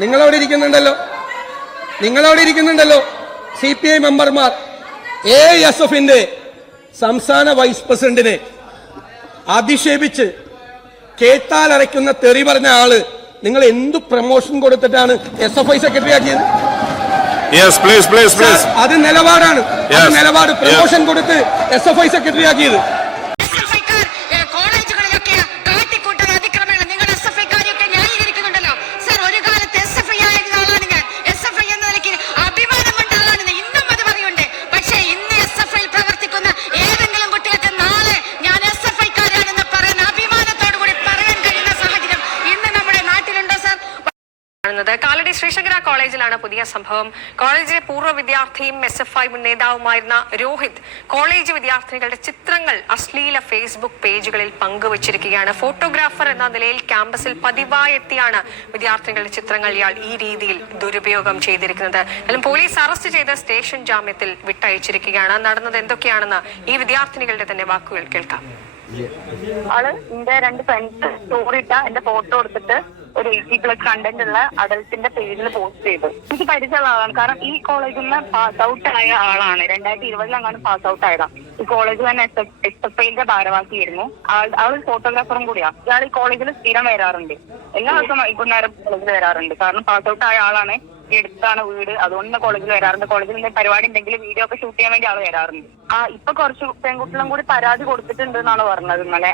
നിങ്ങളവിടെ ഇരിക്കുന്നുണ്ടല്ലോ. നിങ്ങളവിടെ ഇരിക്കുന്നുണ്ടല്ലോ. സി പി ഐ മെമ്പർമാർ. എ എസ് എഫിന്റെ സംസ്ഥാന വൈസ് പ്രസിഡന്റിനെ അധിക്ഷേപിച്ച് കേട്ടാലറയ്ക്കുന്ന തെറി പറഞ്ഞ ആൾ നിങ്ങൾ എന്തു പ്രൊമോഷൻ കൊടുത്തിട്ടാണ് എസ് എഫ് ഐ സെക്രട്ടറി ആക്കിയത്. അത് നിലപാടാണ്. അത്. നിലപാട്. പ്രമോഷൻ കൊടുത്ത് എസ് എഫ് ഐ സെക്രട്ടറി ആക്കിയത്. കാണുന്നത് കാലടി ശ്രീശങ്കര കോളേജിലാണ് പുതിയ സംഭവം. കോളേജിലെ പൂർവ വിദ്യാർത്ഥിയും എസ് എഫ് ഐ മുൻ നേതാവുമായിരുന്ന രോഹിത് കോളേജ് വിദ്യാർത്ഥിനികളുടെ ചിത്രങ്ങൾ അശ്ലീല ഫേസ്ബുക്ക് പേജുകളിൽ പങ്കുവച്ചിരിക്കുകയാണ്. ഫോട്ടോഗ്രാഫർ എന്ന നിലയിൽ ക്യാമ്പസിൽ പതിവായെത്തിയാണ് വിദ്യാർത്ഥികളുടെ ചിത്രങ്ങൾ ഇയാൾ ഈ രീതിയിൽ ദുരുപയോഗം ചെയ്തിരിക്കുന്നത്. എന്നാലും പോലീസ് അറസ്റ്റ് ചെയ്ത സ്റ്റേഷൻ ജാമ്യത്തിൽ വിട്ടയച്ചിരിക്കുകയാണ്. നടന്നത് എന്തൊക്കെയാണെന്ന് ഈ വിദ്യാർത്ഥിനികളുടെ തന്നെ വാക്കുകൾ കേൾക്കാം. ആൾ എന്റെ രണ്ട് ഫ്രണ്ട്സ് സ്റ്റോറി ഇട്ട എന്റെ ഫോട്ടോ എടുത്തിട്ട് ഒരു എയ്റ്റി പ്ലസ് കണ്ടന്റ് ഉള്ള അഡൽട്ടിന്റെ പേജിൽ പോസ്റ്റ് ചെയ്തു. എനിക്ക് പരിചയമുള്ള ആളാണ്. കാരണം ഈ കോളേജിൽ നിന്ന് പാസ് ഔട്ട് ആയ ആളാണ്. രണ്ടായിരത്തി ഇരുപതിലങ്ങാണ് പാസ് ഔട്ട് ആയതാ. ഈ കോളേജിൽ തന്നെ എസ് എഫ് ഐന്റെ ഭാരവാഹിയായിരുന്നു. ആൾ ആൾ ഫോട്ടോഗ്രാഫറും കൂടിയാ. ഇയാൾ ഈ കോളേജിൽ സ്ഥിരം വരാറുണ്ട്. എല്ലാ ദിവസവും വൈകുന്നേരം കോളേജിൽ വരാറുണ്ട്. കാരണം പാസ് ഔട്ട് ആയ ആളാണ്. എടുത്താണ് വീട്. അതുകൊണ്ട് കോളേജിൽ വരാറുണ്ട്. കോളേജിൽ എന്തെങ്കിലും പരിപാടി ഉണ്ടെങ്കിൽ വീഡിയോ ഒക്കെ ഷൂട്ട് ചെയ്യാൻ വേണ്ടി ആൾ വരാറുണ്ട്. ആ ഇപ്പൊ കുറച്ച് പെൺകുട്ടികളും കൂടി പരാതി കൊടുത്തിട്ടുണ്ട് എന്നാണ് പറഞ്ഞത് ഇന്നലെ.